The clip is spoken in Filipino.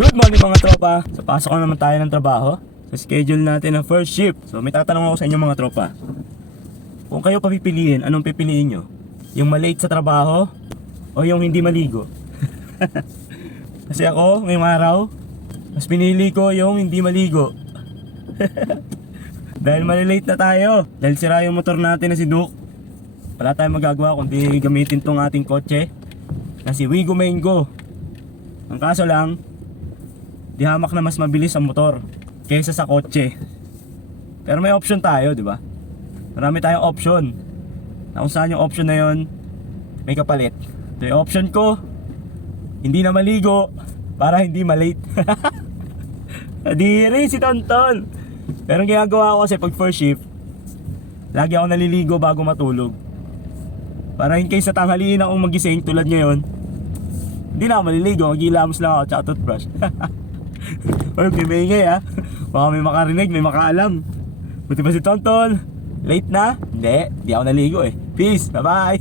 Good morning mga tropa. Sa pasok na naman tayo ng trabaho. Sa schedule natin ng first shift. So may tatanong ako sa inyo mga tropa. Kung kayo papipiliin, anong pipiliin nyo? Yung malate sa trabaho o yung hindi maligo? Kasi ako ngayong araw, mas pinili ko yung hindi maligo. Dahil malilate na tayo. Dahil sira yung motor natin na si Duke. Wala tayong magagawa kundi gamitin tong ating kotse na si Wigo Mango. Ang kaso lang, di hamak na mas mabilis ang motor kaysa sa kotse. Pero may option tayo, di ba? Marami tayong option. Na kung saan yung option na yon, may kapalit. Ito yung option ko, hindi na maligo para hindi malate. Adiri si Tonton. Pero ang ginagawa ko kasi pag first shift, lagi ako naliligo bago matulog. Para in case sa tanghaliin akong magising tulad ngayon, hindi na ako maliligo, magilamos lang ako tsaka toothbrush. Or may ingay ha. Baka may makarinig, may makaalam. Buti ba si Tonton? Late na? Hindi ako naligo eh. Peace, bye bye.